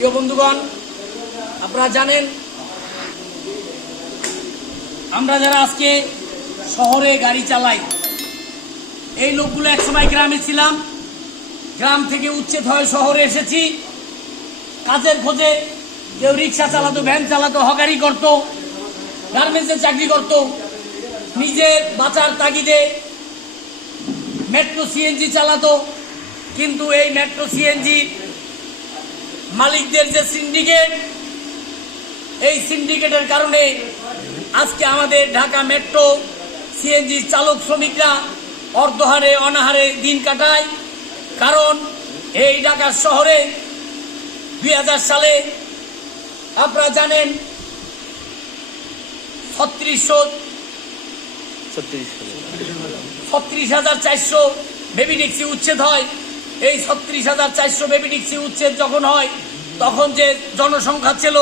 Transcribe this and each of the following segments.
প্রিয় বন্ধুগণ, আপনারা জানেন আমরা যারা আজকে শহরে গাড়ি চালাই, এই লোকগুলো একসময় গ্রামে ছিলাম, গ্রাম থেকে উচ্ছেদ হয়ে শহরে এসেছি। কাজের খোঁজে কেউ রিক্সা চালাতো, ভ্যান চালাতো, হকারি করত, গার্মেন্টসে চাকরি করত, নিজের বাঁচার তাগিদে মেট্রো সিএনজি চালাতো। কিন্তু এই মেট্রো সিএনজি মালিকদের যে সিন্ডিকেট, এই সিন্ডিকেটের কারণে আজকে আমাদের ঢাকা মেট্রো সিএনজি চালক শ্রমিকরা অর্ধহারে অনাহারে দিন কাটায়। কারণ এই ঢাকা শহরে 2000 সালে আপনারা জানেন 36,400 বেবি ট্যাক্সি উচ্ছেদ হয়। এই 36,400 বেবি ট্যাক্সি উচ্ছেদ যখন হয়, তখন যে জনসংখ্যা ছিল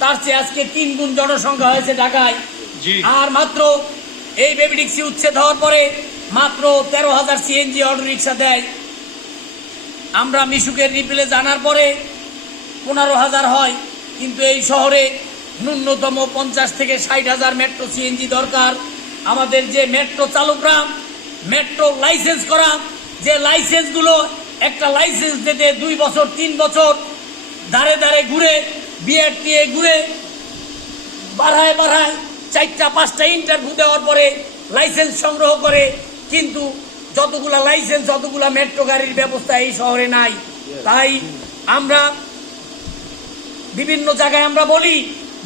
তার চেয়ে আজকে 3 গুণ জনসংখ্যা হয়েছে ঢাকায়। আর মাত্র এই বেবি ট্যাক্সি উচ্ছেদ হওয়ার পরে মাত্র 13,000 সিএনজি অটো রিক্সা দেয়। আমরা মিশুকের রিপ্লে জানার পরে 15,000 হয়। কিন্তু এই শহরে ন্যূনতম 50 থেকে 60,000 মেট্রো সিএনজি দরকার। আমাদের যে মেট্রো চালকরা মেট্রো লাইসেন্স করা, যে লাইসেন্সগুলো একটা লাইসেন্স দিতে 2 বছর 3 বছর দাঁড়ে দাঁড়ে ঘুরে, বিআরটিএ ঘুরে, বাড়ায় 4টা 5টা ইন্টারভিউ দেওয়ার পরে লাইসেন্স সংগ্রহ করে। কিন্তু যতগুলা লাইসেন্স, যতগুলা মেট্রো গাড়ির ব্যবস্থা এই শহরে নাই। তাই আমরা বিভিন্ন জায়গায় আমরা বলি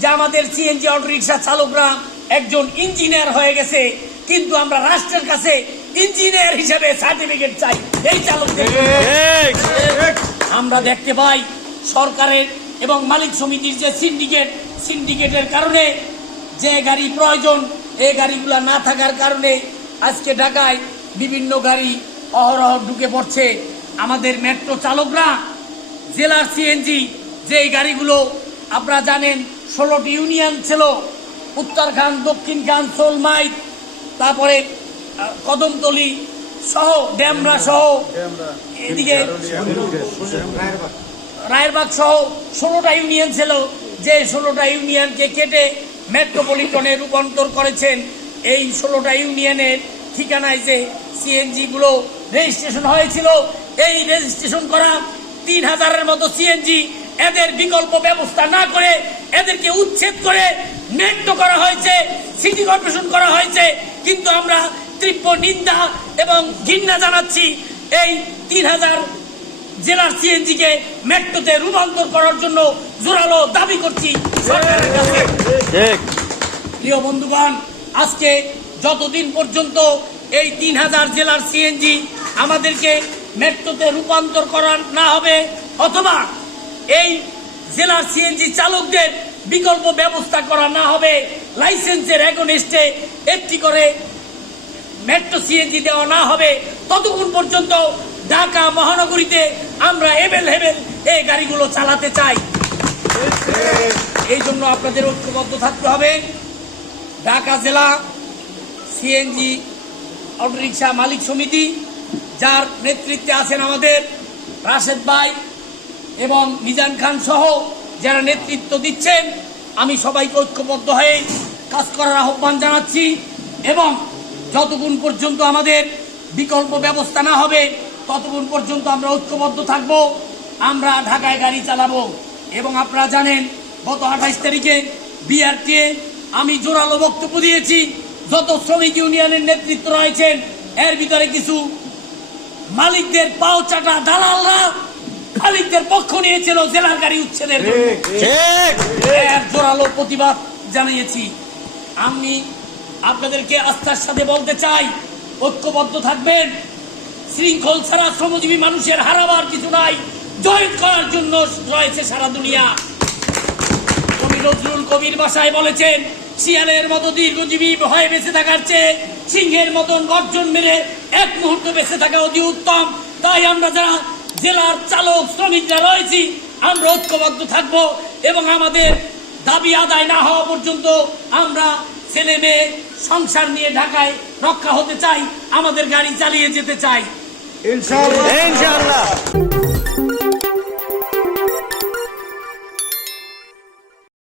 যে আমাদের সিএনজি অটো রিক্সা চালকরা একজন ইঞ্জিনিয়ার হয়ে গেছে, কিন্তু আমরা রাষ্ট্রের কাছে ইঞ্জিনিয়ার হিসেবে সার্টিফিকেট চাই এই চালকদের। আমরা দেখতে পাই সরকারের এবং মালিক সমিতির যে সিন্ডিকেটের কারণে যে গাড়ি প্রয়োজন, এই গাড়িগুলা না থাকার কারণে আজকে ঢাকায় বিভিন্ন গাড়ি অহরহ ঢুকে পড়ছে। আমাদের মেট্রো চালকরা জেলার সিএনজি যে গাড়িগুলো আপনারা জানেন 16টি ইউনিয়ন ছিল, উত্তরখান, দক্ষিণখান, সোলমাইট, তারপরে কদমতলি সহ, ডেমরা সহ, এদিকে রায়েরবাগ সহ 16টা ইউনিয়ন ছিল। যে 16টা ইউনিয়নকে কেটে মেট্রোপলিটনে রূপান্তর করেছেন। এই 16টা ইউনিয়নের ঠিকানায় যে সিএনজি গুলো রেজিস্ট্রেশন হয়েছিল, এই রেজিস্ট্রেশন করা 3000-এর মতো সিএনজি এদের বিকল্প ব্যবস্থা না করে এদেরকে উচ্ছেদ করে মেট্রো করা হয়েছে, সিটি কর্পোরেশন করা হয়েছে। কিন্তু আমরা তীব্র নিন্দা এবং ঘৃণা জানাচ্ছি এই 3000 জেলার সিএনজি কে মেট্রোতে রূপান্তর করার জন্য জোরালো দাবি করছি সরকারের কাছে। প্রিয় বন্ধুগণ, আজকে যতদিন পর্যন্ত এই 3000 জেলার সিএনজি আমাদেরকে মেট্রোতে রূপান্তর করা না হবে, অথবা এই জেলার সিএনজি চালকদের বিকল্প ব্যবস্থা করা না হবে, লাইসেন্সের এগেইনস্টে একটি করে মেট্রো সিএনজি দেওয়া না হবে, ততক্ষণ পর্যন্ত ঢাকা মহানগরীতে আমরা এভেলেবেল এই গাড়িগুলো চালাতে চাই। এই জন্য আপনাদের ঐক্যবদ্ধ থাকতে হবে। ঢাকা জেলা সিএনজি অটোরিকশা মালিক সমিতি, যার নেতৃত্বে আছেন আমাদের রাশেদ ভাই এবং মিজান খান সহ যারা নেতৃত্ব দিচ্ছেন, আমি সবাইকে ঐক্যবদ্ধ হয়ে কাজ করার আহ্বান জানাচ্ছি। এবং যতক্ষণ পর্যন্ত আমাদের বিকল্প ব্যবস্থা না হবে, ততক্ষণ পর্যন্ত আমরা ঐক্যবদ্ধ থাকব, আমরা ঢাকায় গাড়ি চালাবো। এবং আপনারা জানেন গত 28 তারিখে বিআরটিএ আমি জোরালো বক্তব্য দিয়েছি। যত শ্রমিক ইউনিয়নের নেতৃত্ব রয়েছেন, এর ভিতরে কিছু মালিকদের পাও চাটা দালালরা মালিকদের পক্ষ নিয়েছিল জেলার গাড়ি উচ্ছেদের জন্য। এর জোরালো প্রতিবাদ জানিয়েছি। আমি আপনাদেরকে আস্থার সাথে বলতে চাই, ঐক্যবদ্ধ থাকবেন। শৃঙ্খল ছাড়া শ্রমজীবী মানুষের হারাবার কিছু নাই, জয় করার জন্য রয়েছে সারা দুনিয়া। কবি নজরুল কবির ভাষায় বলেছেন, শিয়ালের মতো দীর্ঘজীবী হয়ে বেঁচে থাকার চেয়ে সিংহের মতন গর্জন মেরে এক মুহূর্ত বেঁচে থাকা অতি উত্তম। তাই আমরা যারা জেলার চালক শ্রমিকরা রয়েছি, আমরা ঐক্যবদ্ধ থাকব এবং আমাদের দাবি আদায় না হওয়া পর্যন্ত আমরা ছেলে মেয়ে সংসার নিয়ে ঢাকায় রক্ষা হতে চাই, আমাদের গাড়ি চালিয়ে যেতে চাই ইনশাআল্লাহ।